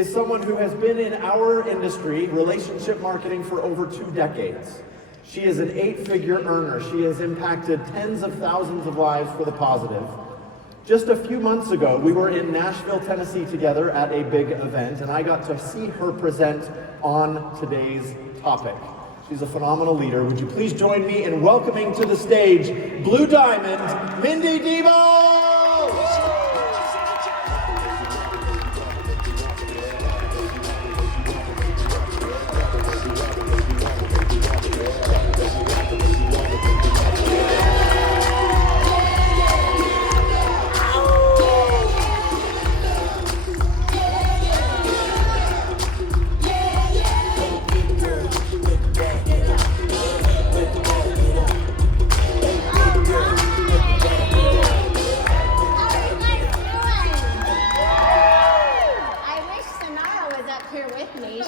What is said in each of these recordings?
Is someone who has been in our industry, relationship marketing, for over 2 decades. She is an 8-figure earner. She has impacted tens of thousands of lives for the positive. Just a few months ago, we were in Nashville, Tennessee together at a big event, and I got to see her present on today's topic. She's a phenomenal leader. Would you please join me in welcoming to the stage Blue Diamond, Mindy Deeble!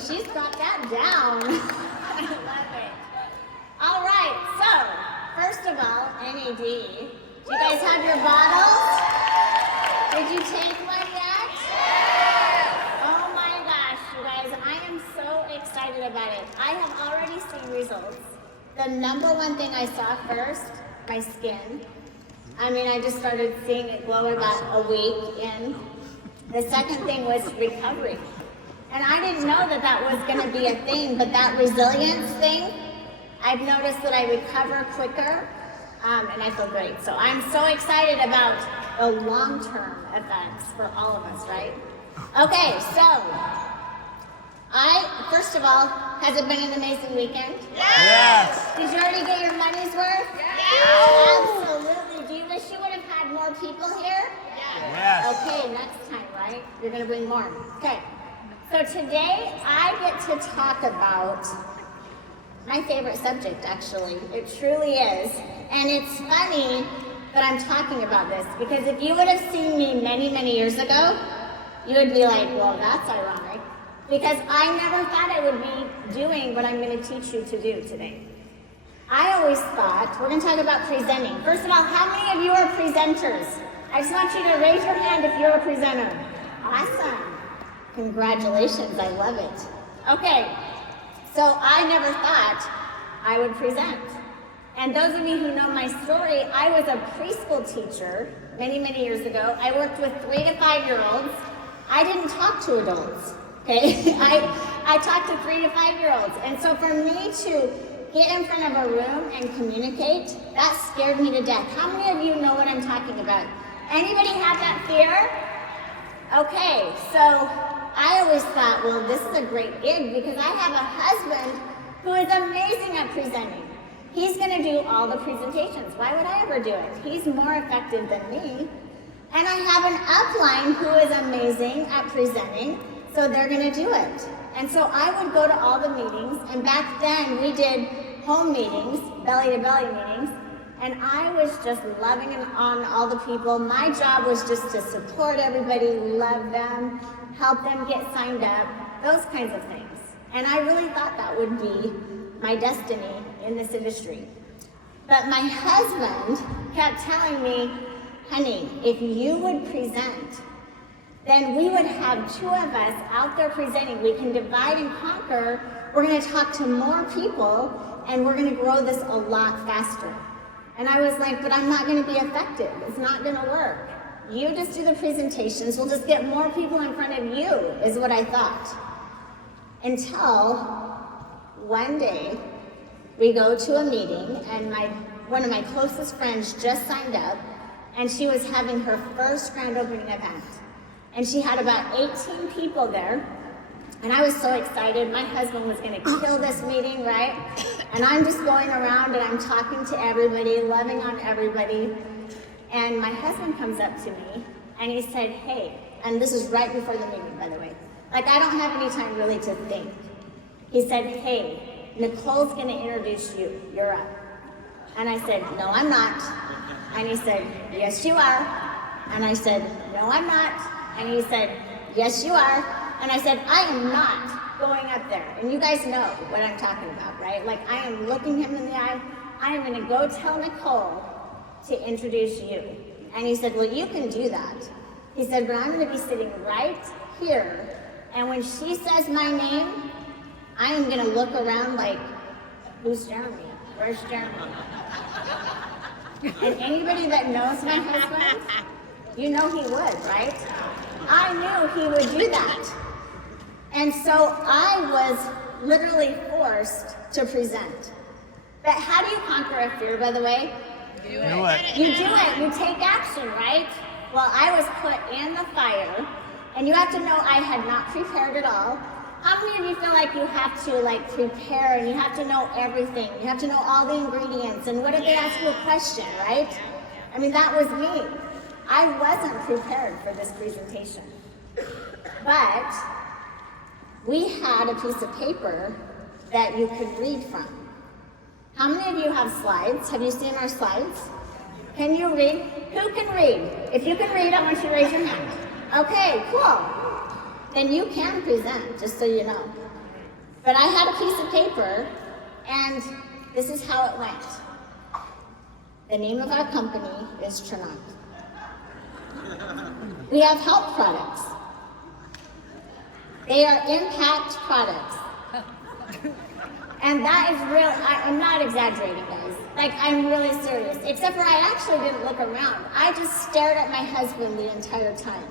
She's got that down. I love it. All right, so first of all, NAD, do you guys have your bottles? Did you take one yet? Oh my gosh, you guys, I am so excited about it. I have already seen results. The number one thing I saw first, my skin. I mean, I just started seeing it glow about a week in. The second thing was recovery. And I didn't know that that was going to be a thing, but that resilience thing, I've noticed that I recover quicker, and I feel great. So I'm so excited about the long-term effects for all of us, right? Okay, so first of all, has it been an amazing weekend? Yes! Did you already get your money's worth? Yes! Absolutely. Do you wish you would have had more people here? Yes! Okay, next time, right? You're going to bring more. Okay. So today, I get to talk about my favorite subject, actually. It truly is. And it's funny that I'm talking about this, because if you would have seen me many, many years ago, you would be like, well, that's ironic. Because I never thought I would be doing what I'm going to teach you to do today. I always thought, we're going to talk about presenting. First of all, how many of you are presenters? I just want you to raise your hand if you're a presenter. Awesome. Congratulations, I love it. Okay, so I never thought I would present. And those of you who know my story, I was a preschool teacher many, many years ago. I worked with 3 to 5-year-olds. I didn't talk to adults, okay? I talked to 3 to 5-year-olds. And so for me to get in front of a room and communicate, that scared me to death. How many of you know what I'm talking about? Anybody have that fear? Okay, so I always thought, well, this is a great gig because I have a husband who is amazing at presenting. He's going to do all the presentations. Why would I ever do it? He's more effective than me. And I have an upline who is amazing at presenting, so they're going to do it. And so I would go to all the meetings, and back then we did home meetings, belly-to-belly meetings, and I was just loving on all the people. My job was just to support everybody, love them, help them get signed up, those kinds of things. And I really thought that would be my destiny in this industry. But my husband kept telling me, honey, if you would present, then we would have 2 of us out there presenting. We can divide and conquer. We're going to talk to more people, and we're going to grow this a lot faster. And I was like, but I'm not going to be effective. It's not going to work. You just do the presentations. We'll just get more people in front of you, is what I thought. Until one day, we go to a meeting, and one of my closest friends just signed up, and she was having her first grand opening event. And she had about 18 people there. And I was so excited. My husband was going to kill this meeting, right? And I'm just going around and I'm talking to everybody, loving on everybody. And my husband comes up to me and he said, hey, and this is right before the meeting, by the way. Like, I don't have any time really to think. He said, hey, Nicole's going to introduce you. You're up. And I said, no, I'm not. And he said, yes, you are. And I said, no, I'm not. And he said, yes, you are. And I said, I am not going up there. And you guys know what I'm talking about, right? Like, I am looking him in the eye. I am going to go tell Nicole to introduce you. And he said, well, you can do that. He said, but I'm going to be sitting right here, And when she says my name, I am gonna look around like, who's Jeremy? Where's Jeremy? And anybody that knows my husband, you know he would, right? I knew he would do that. And so I was literally forced to present. But how do you conquer a fear, by the way? Do it. You do it, you take action, right? Well, I was put in the fire, and you have to know I had not prepared at all. How many of you feel like you have to prepare and you have to know everything? You have to know all the ingredients, and what if they ask you a question, right? I mean, that was me. I wasn't prepared for this presentation. But we had a piece of paper that you could read from. How many of you have slides? Have you seen our slides? Can you read? Who can read? If you can read, I want you to raise your hand. Okay, cool. Then you can present, just so you know. But I had a piece of paper, and this is how it went. The name of our company is Trinant. We have health products. They are impact products. And that is real, I'm not exaggerating, guys. Like, I'm really serious. Except for I actually didn't look around. I just stared at my husband the entire time.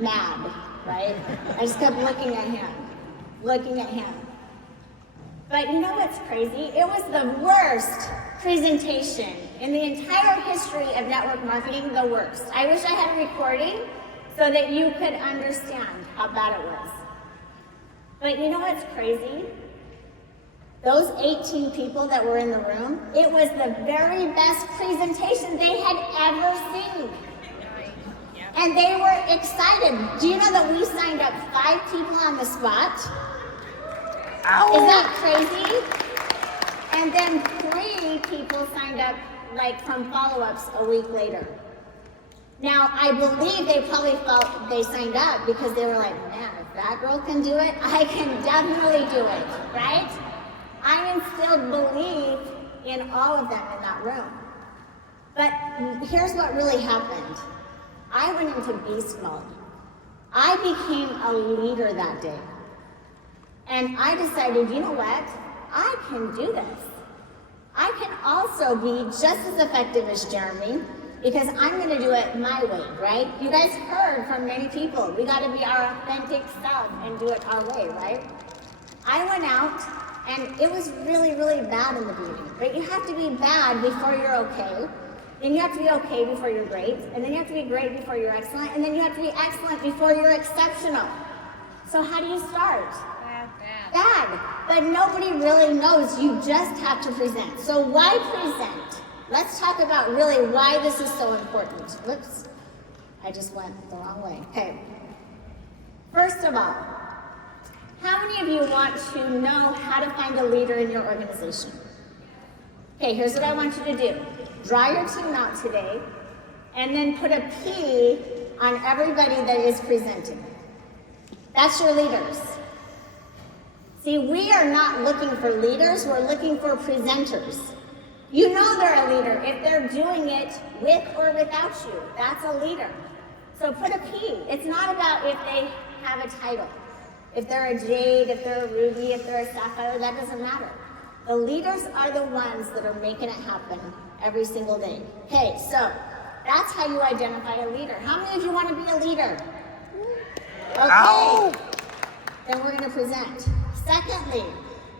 Mad, right? I just kept looking at him. But you know what's crazy? It was the worst presentation in the entire history of network marketing, the worst. I wish I had a recording so that you could understand how bad it was. But you know what's crazy? Those 18 people that were in the room, it was the very best presentation they had ever seen. And they were excited. Do you know that we signed up 5 people on the spot? Ow. Is that crazy? And then 3 people signed up from follow-ups a week later. Now, I believe they probably felt they signed up because they were like, man, if that girl can do it, I can definitely do it, right? I instilled belief in all of them in that room. But here's what really happened. I went into beast mode. I became a leader that day. And I decided, you know what? I can do this. I can also be just as effective as Jeremy because I'm going to do it my way, right? You guys heard from many people. We got to be our authentic self and do it our way, right? I went out and it was really, really bad in the beginning. But you have to be bad before you're okay. Then you have to be okay before you're great. And then you have to be great before you're excellent. And then you have to be excellent before you're exceptional. So how do you start? Bad. But nobody really knows. You just have to present. So why present? Let's talk about really why this is so important. Whoops. I just went the wrong way. Okay. First of all, how many of you want to know how to find a leader in your organization? Okay, here's what I want you to do. Draw your team out today, and then put a P on everybody that is presenting. That's your leaders. See, we are not looking for leaders, we're looking for presenters. You know they're a leader if they're doing it with or without you. That's a leader. So put a P. It's not about if they have a title. If they're a jade, if they're a ruby, if they're a sapphire, that doesn't matter. The leaders are the ones that are making it happen every single day. Okay, so that's how you identify a leader. How many of you want to be a leader? Okay. Ow. Then we're going to present. Secondly,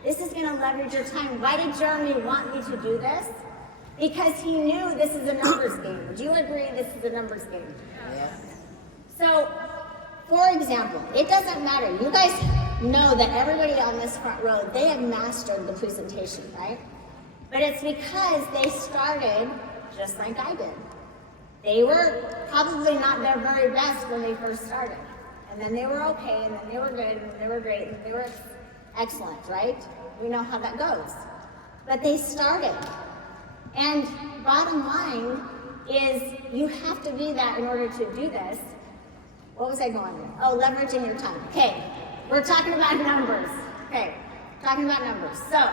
this is going to leverage your time. Why did Jeremy want me to do this? Because he knew this is a numbers game. Would you agree this is a numbers game? Yes. So, for example, it doesn't matter. You guys know that everybody on this front row, they have mastered the presentation, right? But it's because they started just like I did. They were probably not their very best when they first started. And then they were okay, and then they were good, and then they were great, and they were excellent, right? We know how that goes. But they started. And bottom line is you have to be that in order to do this. What was I going with? Oh, leveraging your time. Okay, we're talking about numbers. Okay, talking about numbers. So,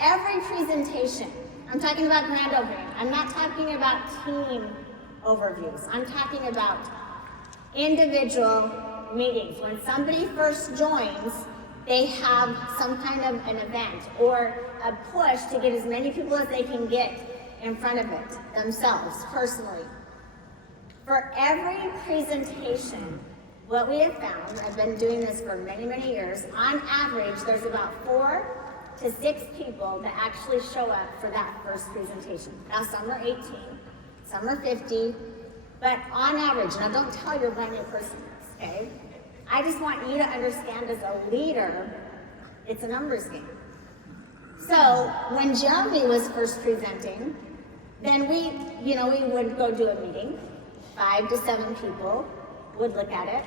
every presentation, I'm talking about grand opening. I'm not talking about team overviews. I'm talking about individual meetings. When somebody first joins, they have some kind of an event or a push to get as many people as they can get in front of it themselves, personally. For every presentation, what we have found, I've been doing this for many, many years, on average, there's about 4 to 6 people that actually show up for that first presentation. Now, some are 18, some are 50, but on average, now don't tell your brand new person this, okay? I just want you to understand as a leader, it's a numbers game. So when Jeremy was first presenting, then we would go do a meeting. 5 to 7 people would look at it.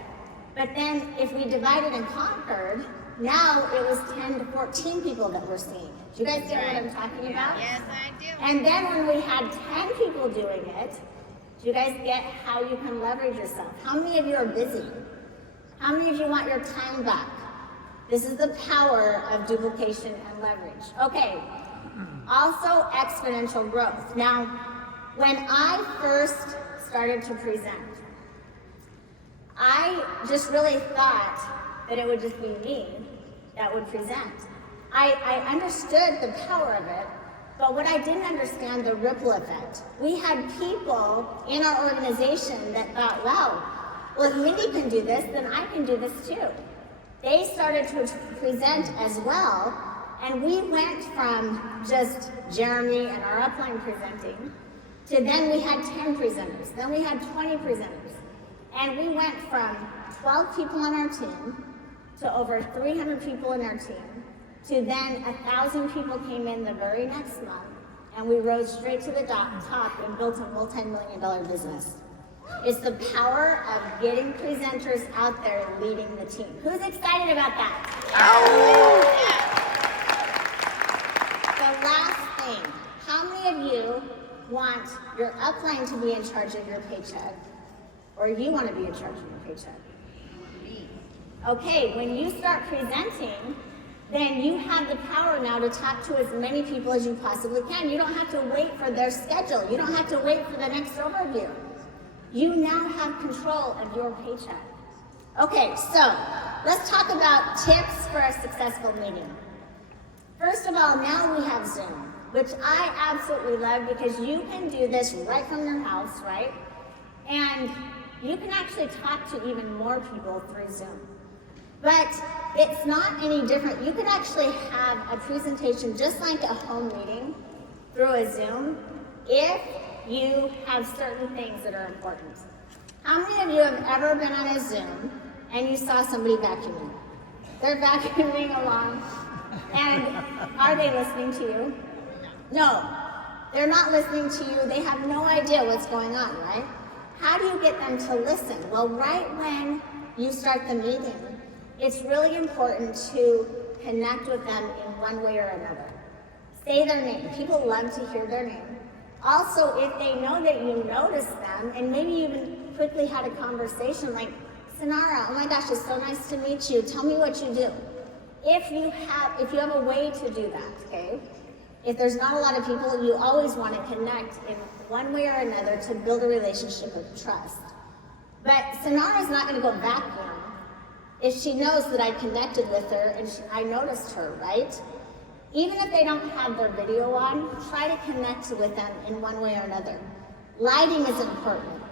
But then if we divided and conquered, now it was 10 to 14 people that we're seeing. Do you guys get what I'm talking about? Yes, I do. And then when we had 10 people doing it, do you guys get how you can leverage yourself? How many of you are busy? How many of you want your time back? This is the power of duplication and leverage. Okay, also exponential growth. Now, when I first started to present, I just really thought that it would just be me that would present. I understood the power of it, but what I didn't understand, the ripple effect. We had people in our organization that thought, wow, well, if Mindy can do this, then I can do this too. They started to present as well, and we went from just Jeremy and our upline presenting to then we had 10 presenters, then we had 20 presenters, and we went from 12 people on our team to over 300 people in our team, to then 1,000 people came in the very next month, and we rose straight to the top and built a multi-million-dollar business. It's the power of getting presenters out there and leading the team. Who's excited about that? The last thing, how many of you want your upline to be in charge of your paycheck, or you want to be in charge of your paycheck? Okay, when you start presenting, then you have the power now to talk to as many people as you possibly can. You don't have to wait for their schedule. You don't have to wait for the next overview. You now have control of your paycheck. Okay, so let's talk about tips for a successful meeting. First of all, now we have Zoom, which I absolutely love because you can do this right from your house, right? And you can actually talk to even more people through Zoom. But it's not any different. You could actually have a presentation just like a home meeting through a Zoom if you have certain things that are important. How many of you have ever been on a Zoom and you saw somebody vacuuming? They're vacuuming along, and are they listening to you? No, they're not listening to you. They have no idea what's going on, right? How do you get them to listen? Well, right when you start the meeting, it's really important to connect with them in one way or another. Say their name. People love to hear their name. Also, if they know that you notice them, and maybe you even quickly had a conversation like, Sonara, oh my gosh, it's so nice to meet you. Tell me what you do. If you have a way to do that, okay? If there's not a lot of people, you always want to connect in one way or another to build a relationship of trust. But Sonara's not going to go vacuum if she knows that I connected with her and I noticed her, right? Even if they don't have their video on, try to connect with them in one way or another. Lighting is important.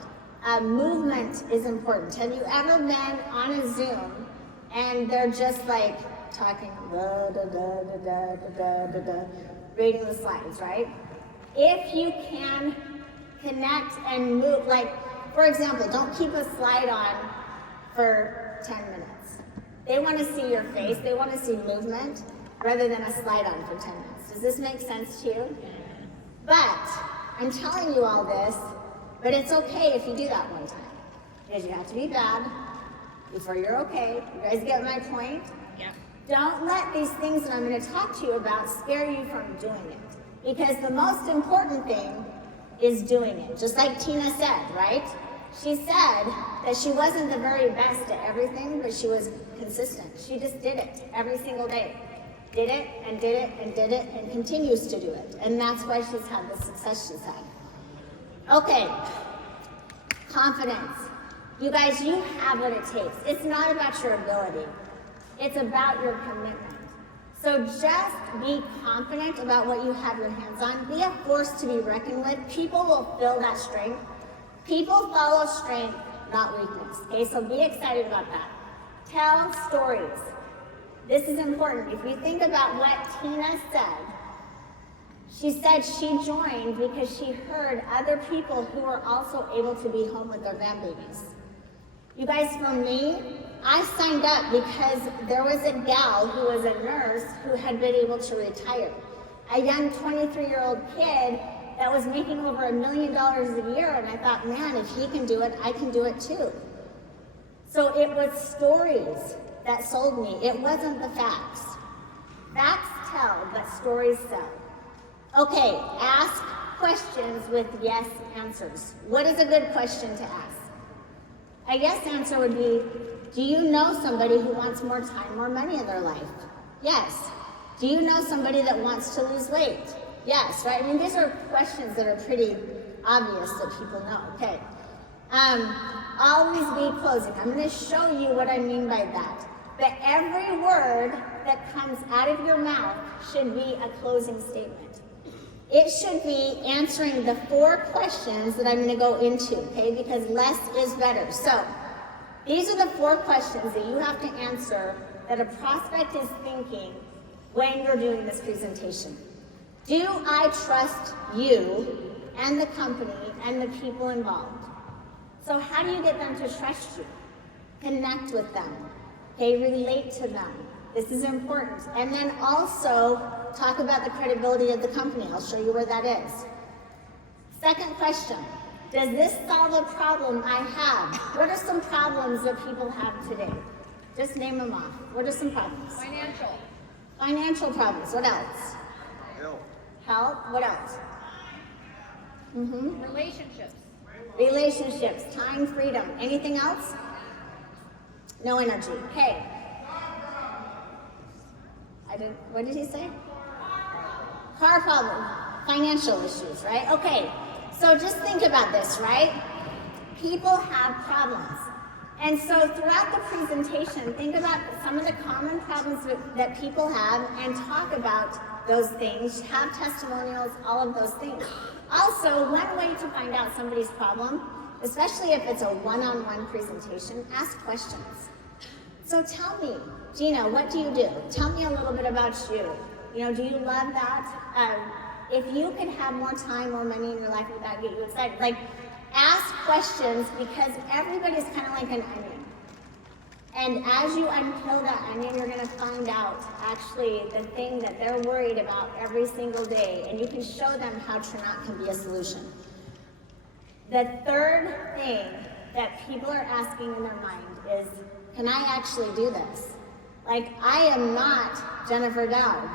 Movement is important. Have you ever been on a Zoom and they're just like talking, da, da, da, da, da, da, da, da, reading the slides, right? If you can connect and move, like, for example, don't keep a slide on for 10 minutes. They want to see your face, they want to see movement, rather than a slide on for 10 minutes. Does this make sense to you? But I'm telling you all this, but it's okay if you do that one time. Because you have to be bad before you're okay. You guys get my point? Yeah. Don't let these things that I'm going to talk to you about scare you from doing it. Because the most important thing is doing it. Just like Tina said, right? She said that she wasn't the very best at everything, but she was consistent. She just did it every single day. Did it and did it and did it and continues to do it. And that's why she's had the success she's had. Okay, confidence. You guys, you have what it takes. It's not about your ability. It's about your commitment. So just be confident about what you have your hands on. Be a force to be reckoned with. People will feel that strength. People follow strength, not weakness. Okay, so be excited about that. Tell stories. This is important. If you think about what Tina said she joined because she heard other people who were also able to be home with their grandbabies. You guys, for me, I signed up because there was a gal who was a nurse who had been able to retire. A young 23-year-old kid that was making over $1 million a year, and I thought, man, if he can do it, I can do it too. So it was stories that sold me. It wasn't the facts. Facts tell, but stories sell. Okay, ask questions with yes answers. What is a good question to ask? A yes answer would be, do you know somebody who wants more time or money in their life? Yes. Do you know somebody that wants to lose weight? Yes, right? I mean, these are questions that are pretty obvious that people know. Okay. Always be closing. I'm going to show you what I mean by that. But every word that comes out of your mouth should be a closing statement. It should be answering the 4 questions that I'm going to go into, okay? Because less is better. So these are the 4 questions that you have to answer that a prospect is thinking when you're doing this presentation. Do I trust you and the company and the people involved? So how do you get them to trust you? Connect with them, okay? Relate to them. This is important. And then also talk about the credibility of the company. I'll show you where that is. Second question, does this solve a problem I have? What are some problems that people have today? Just name them off. What are some problems? Financial problems. What else? Health. What else? Relationships. Time, freedom. Anything else? No energy. Okay. What did he say? Car problem. Financial issues, right? Okay. So just think about this, right? People have problems. And so throughout the presentation, think about some of the common problems that people have and talk about those things, have testimonials, all of those things. Also, one way to find out somebody's problem, especially if it's a one-on-one presentation, ask questions. So tell me, Gina, what do you do? Tell me a little bit about you. You know, do you love that? If you could have more time, more money in your life, would that get you excited? Like, ask questions because everybody's kind of like an onion. And as you unpeel that onion, you're going to find out actually the thing that they're worried about every single day. And you can show them how Trinot can be a solution. The third thing that people are asking in their mind is, can I actually do this? Like, I am not Jennifer Dowd.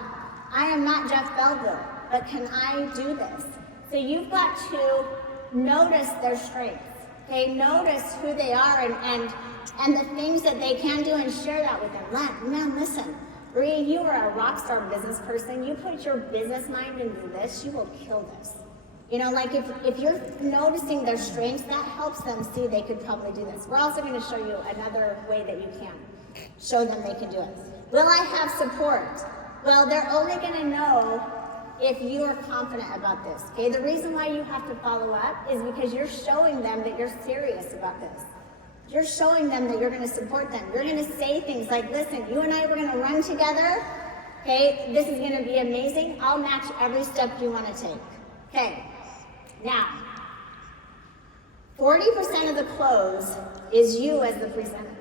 I am not Jeff Belleville, but can I do this? So you've got to notice their strengths, okay? Notice who they are and the things that they can do and share that with them. Man, listen, Marie, you are a rock star business person. You put your business mind into this, you will kill this. You know, like if you're noticing their strengths, that helps them see they could probably do this. We're also going to show you another way that you can show them they can do it. Will I have support? Well, they're only going to know if you are confident about this, okay? The reason why you have to follow up is because you're showing them that you're serious about this. You're showing them that you're going to support them. You're going to say things like, listen, you and I, we're going to run together, okay? This is going to be amazing. I'll match every step you want to take, okay? Now, 40% of the close is you as the presenter,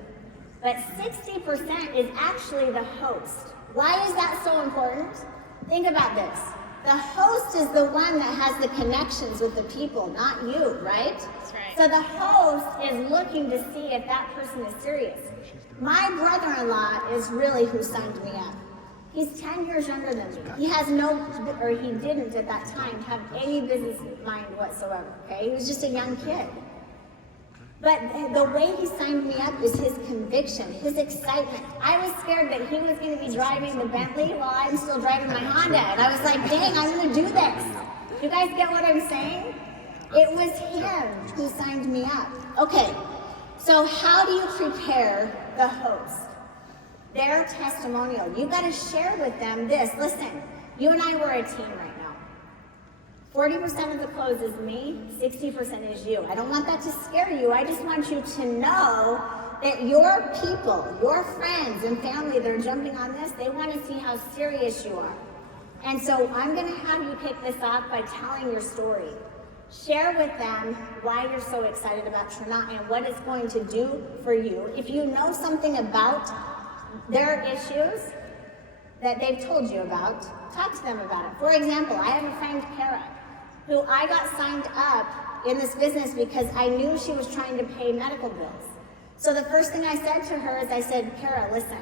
but 60% is actually the host. Why is that so important? Think about this. The host is the one that has the connections with the people, not you, right? That's right. So the host is looking to see if that person is serious. My brother-in-law is really who signed me up. He's 10 years younger than me. He has he didn't at that time have any business mind whatsoever, okay? He was just a young kid. But the way he signed me up is his conviction, his excitement. I was scared that he was going to be driving the Bentley while I'm still driving my Honda. And I was like, dang, I'm going to do this. You guys get what I'm saying? It was him who signed me up. Okay, So how do you prepare the host? Their testimonial. You got to share with them this. Listen, you and I were a team right now. 40% of the close is me, 60% is you. I don't want that to scare you. I just want you to know that your people, your friends and family that are jumping on this, they want to see how serious you are. And so I'm going to have you kick this off by telling your story. Share with them why you're so excited about Trinot and what it's going to do for you. If you know something about their issues that they've told you about, talk to them about it. For example, I have a friend, Kara, who I got signed up in this business because I knew she was trying to pay medical bills. So the first thing I said to her is I said, Kara, listen,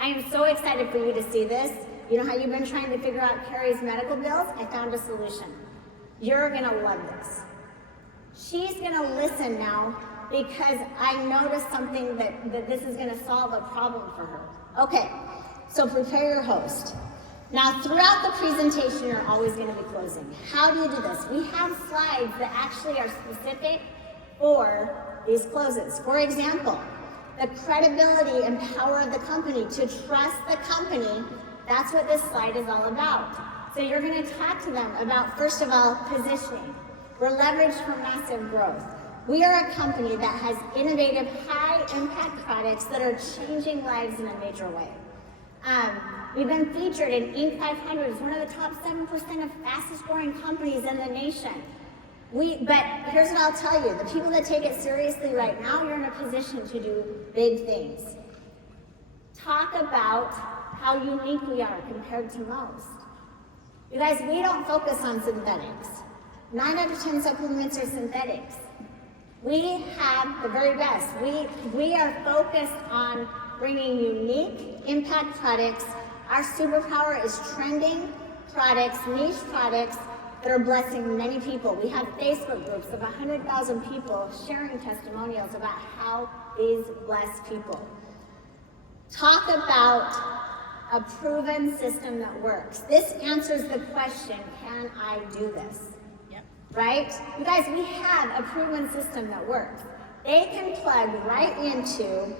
I am so excited for you to see this. You know how you've been trying to figure out Carrie's medical bills? I found a solution. You're gonna love this. She's gonna listen now because I noticed something that this is gonna solve a problem for her. Okay, so prepare your host. Now throughout the presentation, you're always gonna be closing. How do you do this? We have slides that actually are specific for these closes. For example, the credibility and power of the company, to trust the company, that's what this slide is all about. So you're gonna talk to them about, first of all, positioning. We're leveraged for massive growth. We are a company that has innovative, high-impact products that are changing lives in a major way. We've been featured in Inc. 500 as one of the top 7% of fastest-growing companies in the nation. But here's what I'll tell you, the people that take it seriously right now, you're in a position to do big things. Talk about how unique we are compared to most. You guys, we don't focus on synthetics. 9 out of 10 supplements are synthetics. We have the very best. We are focused on bringing unique impact products. Our superpower is trending products, niche products that are blessing many people. We have Facebook groups of 100,000 people sharing testimonials about how these bless people. Talk about a proven system that works. This answers the question, can I do this? Yep. Right? You guys, we have a proven system that works. They can plug right into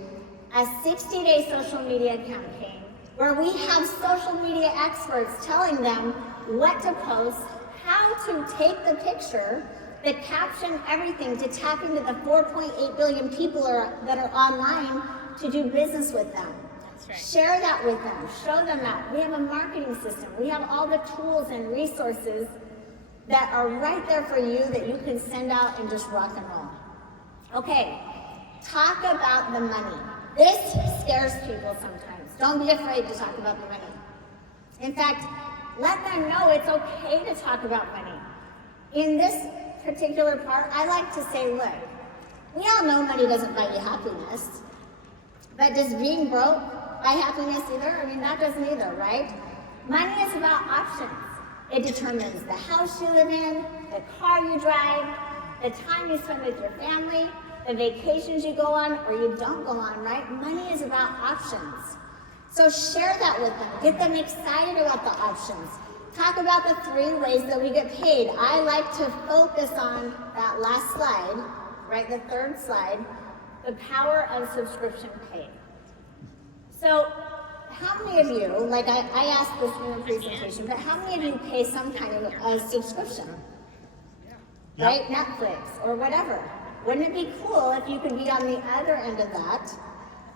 a 60-day social media campaign where we have social media experts telling them what to post, how to take the picture, the caption, everything to tap into the 4.8 billion people that are online to do business with them. Right. Share that with them. Show them that. We have a marketing system. We have all the tools and resources that are right there for you that you can send out and just rock and roll. Okay, talk about the money. This scares people sometimes. Don't be afraid to talk about the money. In fact, let them know it's okay to talk about money. In this particular part, I like to say, look, we all know money doesn't buy you happiness, but does being broke buy happiness either? I mean, that doesn't either, right? Money is about options. It determines the house you live in, the car you drive, the time you spend with your family, the vacations you go on or you don't go on, right? Money is about options. So share that with them. Get them excited about the options. Talk about the 3 ways that we get paid. I like to focus on that last slide, right? The 3rd slide, the power of subscription pay. So how many of you, like I asked this in the presentation, but how many of you pay some kind of a subscription? Yep. Right? Netflix or whatever. Wouldn't it be cool if you could be on the other end of that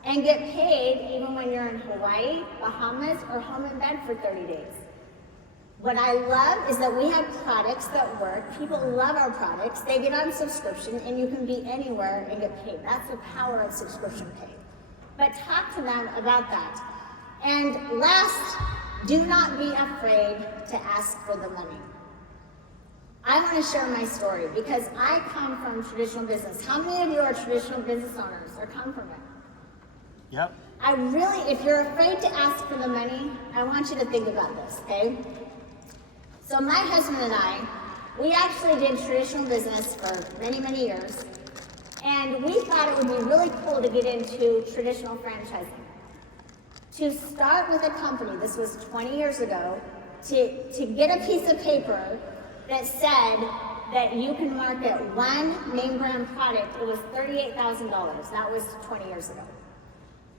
and get paid even when you're in Hawaii, Bahamas, or home in bed for 30 days? What I love is that we have products that work. People love our products. They get on subscription and you can be anywhere and get paid. That's the power of subscription pay. But talk to them about that. And last, do not be afraid to ask for the money. I want to share my story because I come from traditional business. How many of you are traditional business owners or come from it? Yep. If you're afraid to ask for the money, I want you to think about this, okay? So my husband and I, we actually did traditional business for many, many years. And we thought it would be really cool to get into traditional franchising. To start with a company, this was 20 years ago, to get a piece of paper that said that you can market one name brand product, it was $38,000. That was 20 years ago.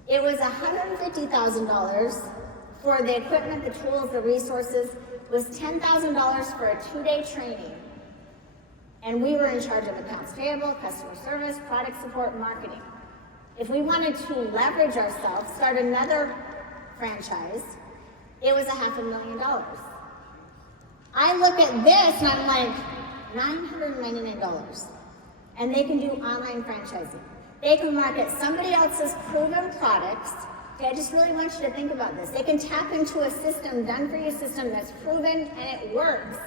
It was $150,000 for the equipment, the tools, the resources, was $10,000 for a 2-day training. And we were in charge of accounts payable, customer service, product support, marketing. If we wanted to leverage ourselves, start another franchise, it was $500,000. I look at this and I'm like, $999. And they can do online franchising. They can market somebody else's proven products. Okay, I just really want you to think about this. They can tap into a system, done for you system that's proven and it works.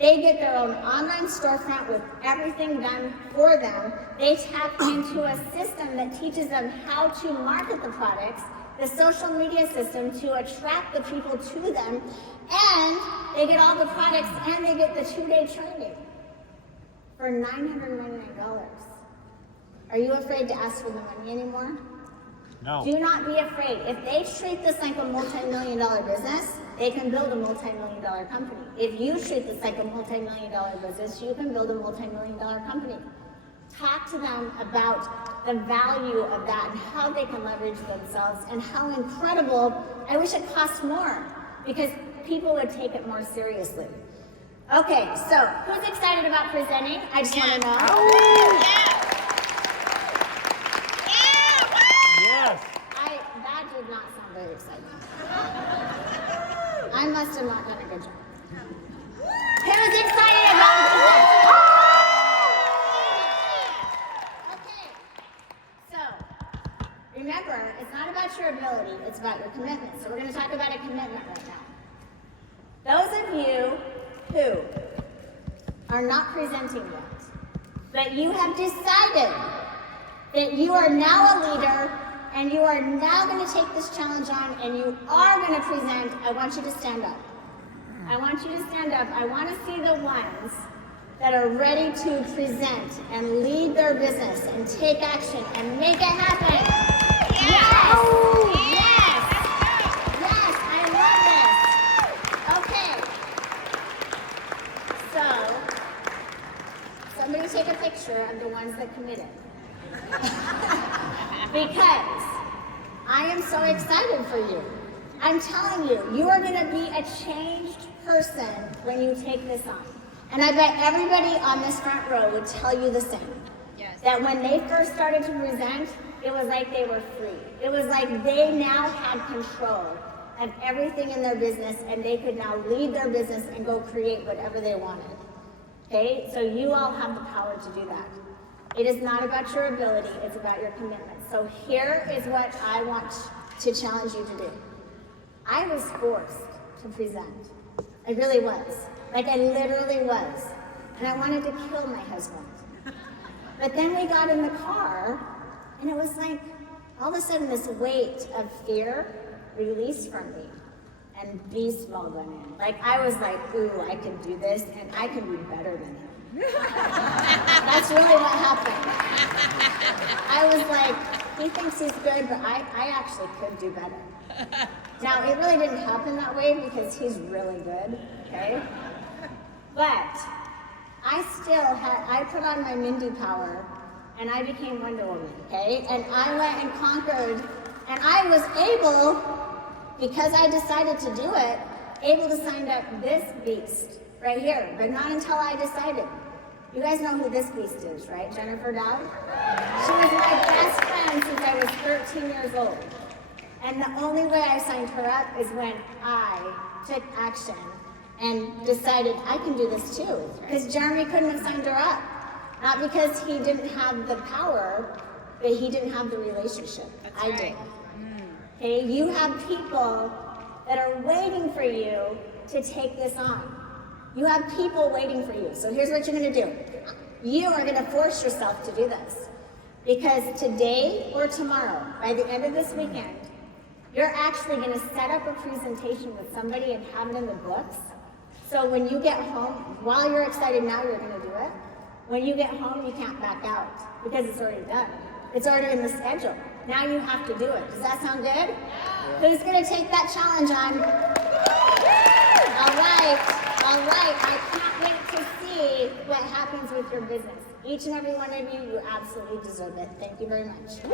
They get their own online storefront with everything done for them. They tap into a system that teaches them how to market the products, the social media system to attract the people to them, and they get all the products and they get the 2-day training for $999. Are you afraid to ask for the money anymore? No. Do not be afraid. If they treat this like a multi-million-dollar business, they can build a multi-million-dollar company. If you treat this like a multi-million-dollar business, you can build a multi-million-dollar company. Talk to them about the value of that and how they can leverage themselves and how incredible. I wish it cost more because people would take it more seriously. Okay, so who's excited about presenting? I just want to know. Yes. That did not sound very exciting. I must have not done a good job. Who's excited about presenting? Okay, so remember, it's not about your ability, it's about your commitment. So we're going to talk about a commitment right now. Those of you who are not presenting yet, but you have decided that you are now a leader and you are now going to take this challenge on and you are going to present, I want you to stand up. I want you to stand up. I want to see the ones that are ready to present and lead their business and take action and make it happen. Yes! Yes! Yes, I love this. Okay. So, somebody take a picture of the ones that committed. Because I am so excited for you. I'm telling you, you are going to be a changed person when you take this on. And I bet everybody on this front row would tell you the same. Yes. That when they first started to present, it was like they were free. It was like they now had control of everything in their business and they could now lead their business and go create whatever they wanted. Okay? So you all have the power to do that. It is not about your ability, it's about your commitment. So here is what I want to challenge you to do. I was forced to present. I really was. Like I literally was. And I wanted to kill my husband. But then we got in the car and it was like all of a sudden this weight of fear released from me and beast mode went in. Like I was like, ooh, I can do this and I can be better than him. That's really what happened. I was like, he thinks he's good, but I actually could do better. Now, it really didn't happen that way because he's really good, okay? But I put on my Mindy power and I became Wonder Woman, okay? And I went and conquered, and I was able, because I decided to do it, able to sign up this beast right here, but not until I decided. You guys know who this beast is, right? Jennifer Dowd? She was my best friend since I was 13 years old. And the only way I signed her up is when I took action and decided I can do this too. Because Jeremy couldn't have signed her up. Not because he didn't have the power, but he didn't have the relationship. I did. Okay, you have people that are waiting for you to take this on. You have people waiting for you. So here's what you're going to do. You are going to force yourself to do this. Because today or tomorrow, by the end of this weekend, you're actually going to set up a presentation with somebody and have it in the books. So when you get home, while you're excited now, you're going to do it. When you get home, you can't back out because it's already done. It's already in the schedule. Now you have to do it. Does that sound good? Who's going to take that challenge on? All right. All right, I can't wait to see what happens with your business. Each and every one of you, you absolutely deserve it. Thank you very much.